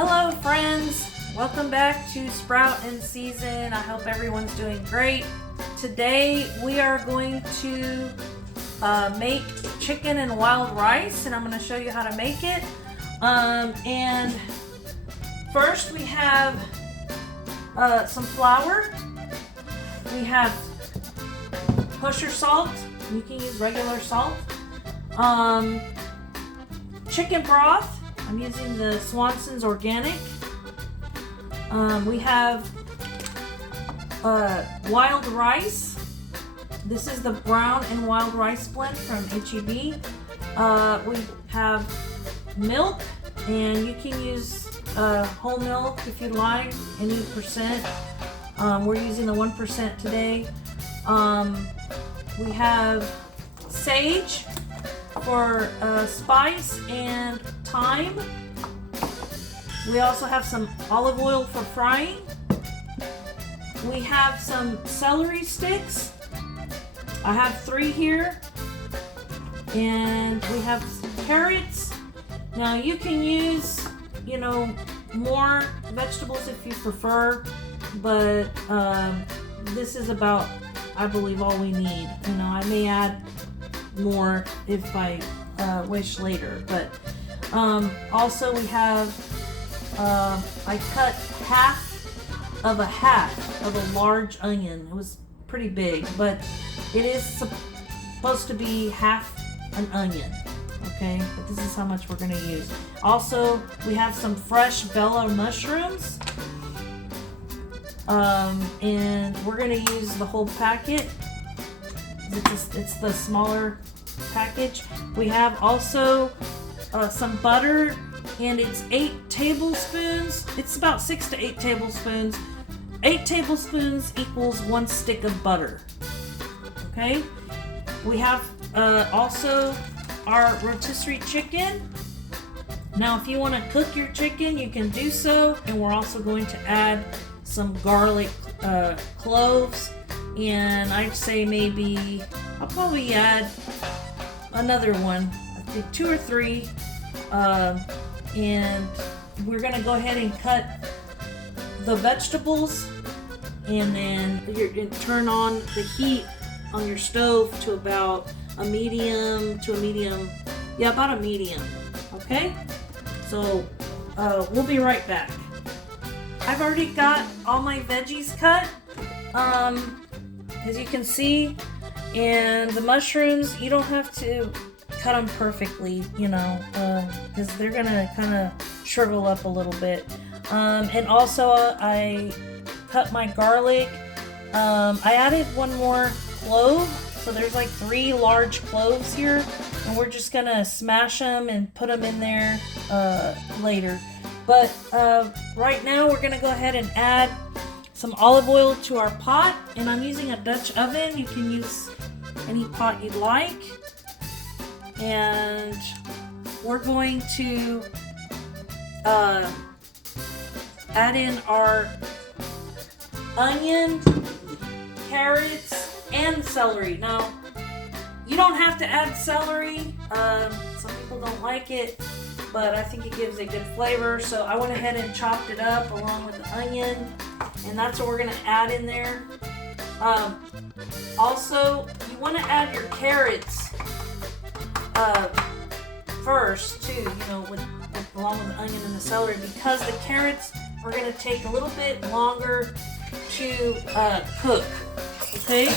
Hello friends, welcome back to Sprout in Season. I hope everyone's doing great. Today we are going to make chicken and wild rice, and I'm going to show you how to make it. And first we have some flour. We have kosher salt. You can use regular salt. Chicken broth. I'm using the Swanson's organic. We have wild rice. This is the brown and wild rice blend from HEB. We have milk, and you can use whole milk if you like, any percent. We're using the 1% today. We have sage for spice and thyme. We also have some olive oil for frying. We have some celery sticks. I have 3 here. And we have carrots. Now you can use, more vegetables if you prefer, but this is about, I believe, all we need. I may add more if I wish later, but also we have I cut half of a large onion. It was pretty big, but it is supposed to be half an onion, okay? But this is how much we're going to use. Also, we have some fresh Bella mushrooms, and we're going to use the whole packet. It's the smaller package. We have also some butter, and it's 8 tablespoons. It's about 6 to 8 tablespoons. 8 tablespoons equals 1 stick of butter. Okay. We have also our rotisserie chicken. Now, if you want to cook your chicken, you can do so, and we're also going to add some garlic cloves, and I'd say maybe I'll probably add another one, I think 2 or 3, and we're gonna go ahead and cut the vegetables, and then turn on the heat on your stove to about a medium, about a medium. Okay, so we'll be right back. I've already got all my veggies cut, as you can see, and the mushrooms, you don't have to cut them perfectly, because they're gonna kind of shrivel up a little bit. And also I cut my garlic. I added 1 more clove, so there's like 3 large cloves here, and we're just gonna smash them and put them in there later. But right now we're gonna go ahead and add some olive oil to our pot, and I'm using a Dutch oven. You can use any pot you'd like. And we're going to add in our onion, carrots, and celery. Now, you don't have to add celery. Some people don't like it, but I think it gives a good flavor. So I went ahead and chopped it up along with the onion, and that's what we're going to add in there. Also, you want to add your carrots first too, along with the onion and the celery, because the carrots are going to take a little bit longer to cook. Okay,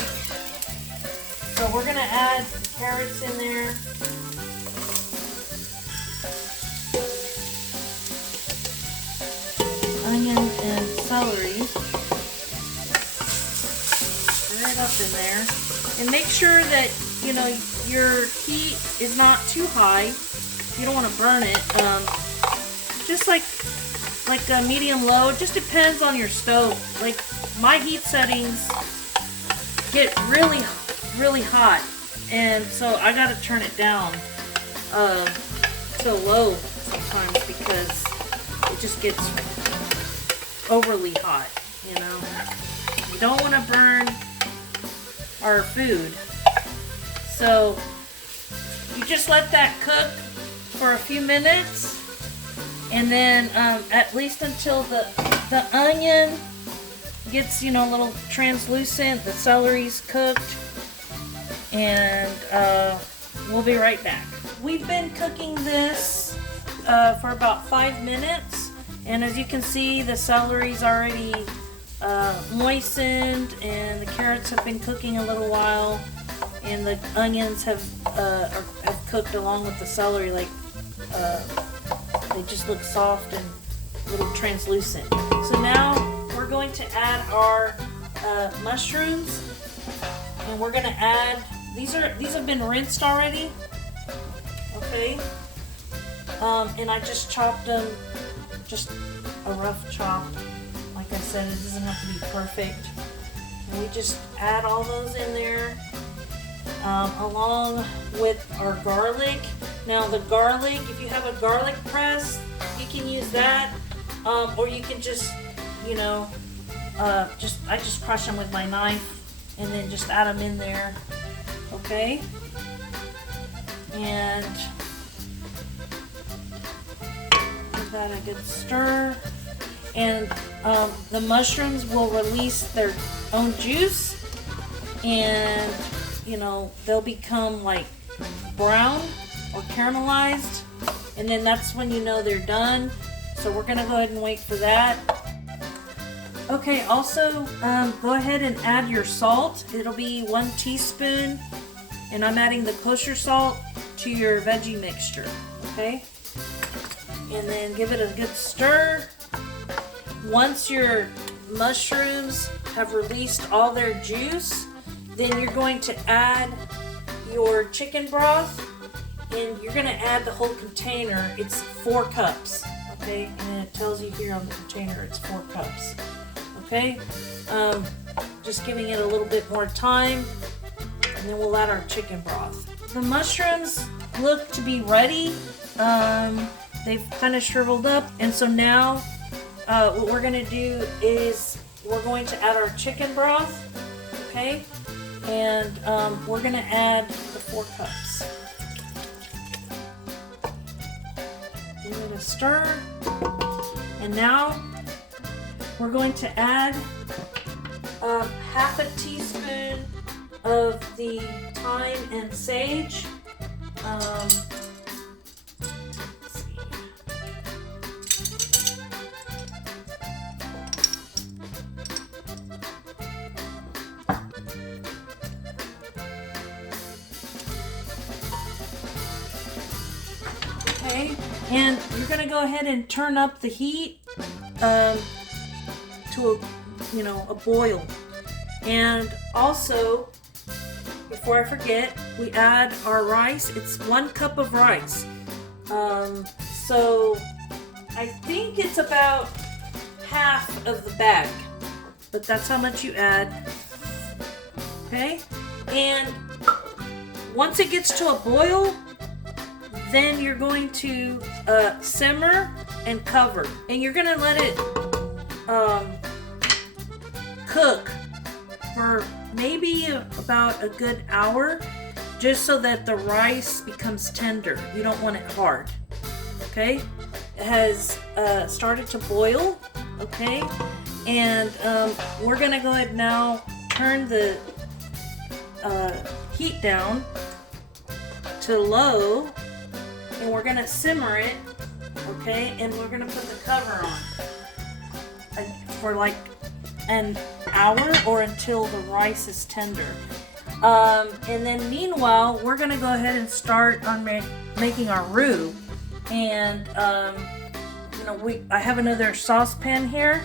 so we're going to add the carrots in there. Onion and celery. Stir it up in there, and make sure that your heat is not too high. You don't want to burn it. Just like a medium low. It just depends on your stove. Like, my heat settings get really, really hot, and so I gotta turn it down to low sometimes, because it just gets overly hot. We don't want to burn our food. So you just let that cook for a few minutes, And then at least until the onion gets, you know, a little translucent, the celery's cooked, and we'll be right back. We've been cooking this for about 5 minutes, and as you can see, the celery's already moistened, and the carrots have been cooking a little while, and the onions have cooked along with the celery. Like they just look soft and a little translucent. So now we're going to add our mushrooms, and we're going to add, these have been rinsed already, okay, and I just chopped them, just a rough chop. Like I said, it doesn't have to be perfect. And we just add all those in there, along with our garlic. Now the garlic, if you have a garlic press, you can use that, or you can just, you know, I just crush them with my knife and then just add them in there, okay? And give that a good stir. And the mushrooms will release their own juice, and you know, they'll become like brown or caramelized, and then that's when you know they're done. So we're gonna go ahead and wait for that. Okay, also go ahead and add your salt. It'll be 1 teaspoon, and I'm adding the kosher salt to your veggie mixture, okay? And then give it a good stir. Once your mushrooms have released all their juice, then you're going to add your chicken broth, and you're going to add the whole container. It's 4 cups, okay? And it tells you here on the container it's 4 cups, okay? Just giving it a little bit more time, and then we'll add our chicken broth. The mushrooms look to be ready. They've kind of shriveled up, and so now what we're going to do is we're going to add our chicken broth, okay? And we're going to add the 4 cups. Give it a stir. And now we're going to add half a teaspoon of the thyme and sage. Okay, and you're going to go ahead and turn up the heat to a boil. And also, before I forget, we add our rice. It's 1 cup of rice. So I think it's about half of the bag, but that's how much you add. Okay, and once it gets to a boil, then you're going to simmer and cover, and you're gonna let it cook for maybe about a good hour, just so that the rice becomes tender. You don't want it hard, okay? It has started to boil, okay? And we're gonna go ahead now, turn the heat down to low, and we're gonna simmer it, okay? And we're gonna put the cover on for like an hour or until the rice is tender. And then meanwhile, we're gonna go ahead and start on making our roux. And I have another saucepan here,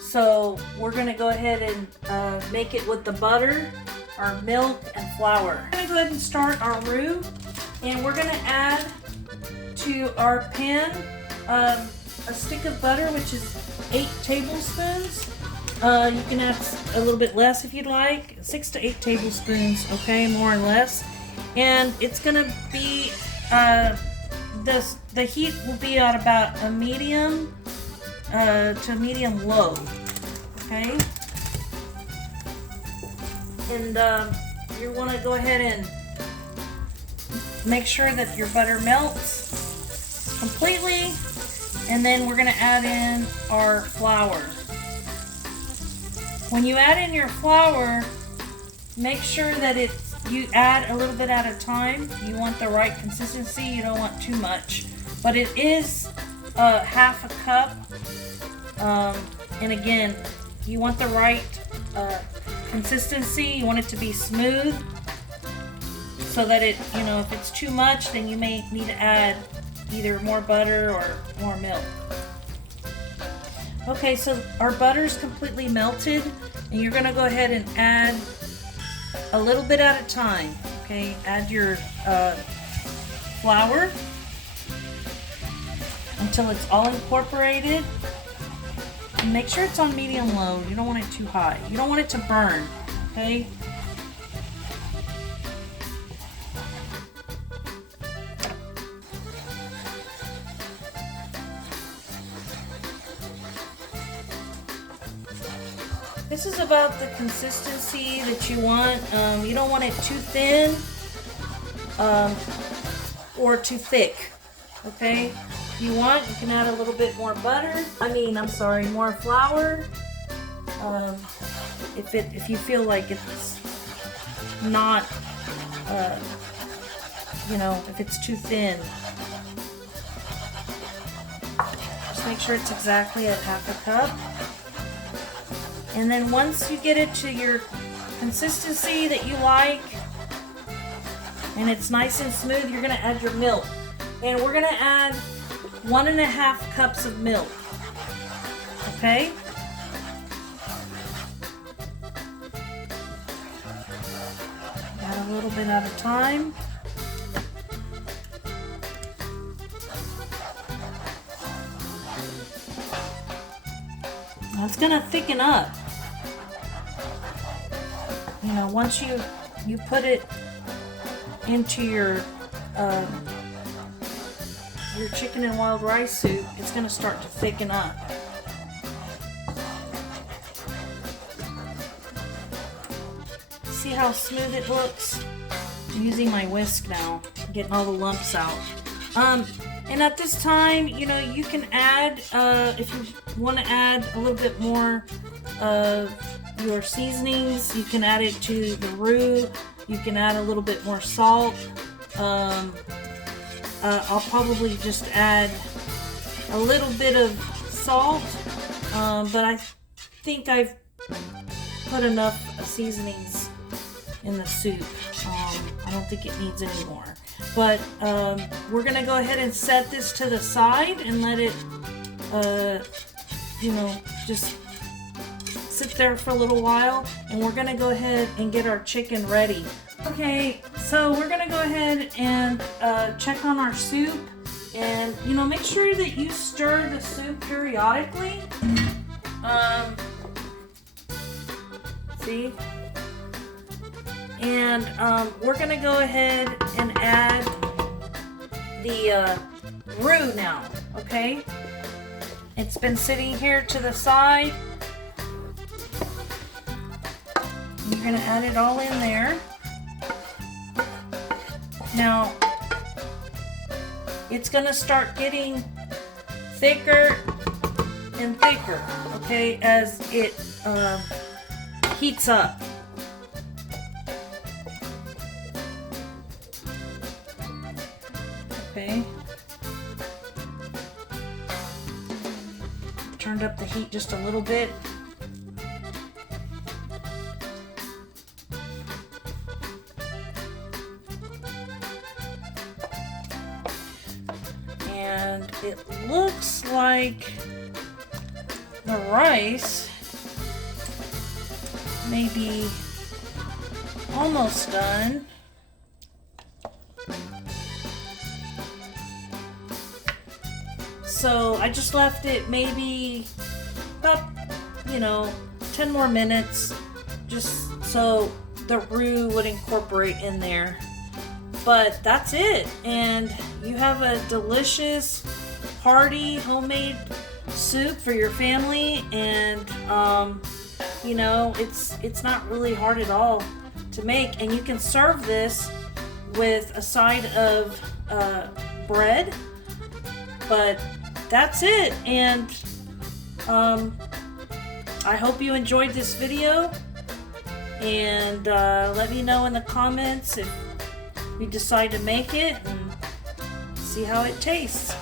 so we're gonna go ahead and make it with the butter, our milk, and flour. We're gonna go ahead and start our roux, and we're gonna add to our pan a stick of butter, which is 8 tablespoons. You can add a little bit less if you'd like, 6 to 8 tablespoons, okay, more or less. And it's gonna be the heat will be at about a medium to medium low, okay. And you want to go ahead and make sure that your butter melts completely, And then we're gonna add in our flour. When you add in your flour, make sure that you add a little bit at a time. You want the right consistency, you don't want too much. But it is half a cup. And again, you want the right consistency. You want it to be smooth so that if it's too much, then you may need to add either more butter or more milk. Okay, so our butter's completely melted, and you're gonna go ahead and add a little bit at a time. Okay, add your flour until it's all incorporated. And make sure it's on medium low. You don't want it too high. You don't want it to burn, okay? This is about the consistency that you want. You don't want it too thin or too thick, okay? If you want, you can add a little bit more butter. More flour. If you feel like it's not, if it's too thin. Just make sure it's exactly at half a cup. And then once you get it to your consistency that you like, and it's nice and smooth, you're gonna add your milk. And we're gonna add 1.5 cups of milk. Okay? Add a little bit at a time. Now it's gonna thicken up. Once you put it into your chicken and wild rice soup, it's gonna start to thicken up. See how smooth it looks? I'm using my whisk now, getting all the lumps out. And at this time, you can add, if you want to add a little bit more of your seasonings, you can add it to the roux. You can add a little bit more salt. I'll probably just add a little bit of salt, but I think I've put enough seasonings in the soup. I don't think it needs any more. But we're gonna go ahead and set this to the side and let it, just sit there for a little while. And we're gonna go ahead and get our chicken ready. Okay, so we're gonna go ahead and check on our soup, and make sure that you stir the soup periodically. See? And we're gonna go ahead and add the roux now, okay? It's been sitting here to the side. You're gonna add it all in there. Now, it's gonna start getting thicker and thicker, okay, as it heats up. Okay. Turned up the heat just a little bit. And it looks like the rice may be almost done. So I just left it maybe about, 10 more minutes, just so the roux would incorporate in there. But that's it, and you have a delicious, hearty, homemade soup for your family, and it's not really hard at all to make, and you can serve this with a side of bread. But that's it. And I hope you enjoyed this video. And let me know in the comments if you decide to make it and see how it tastes.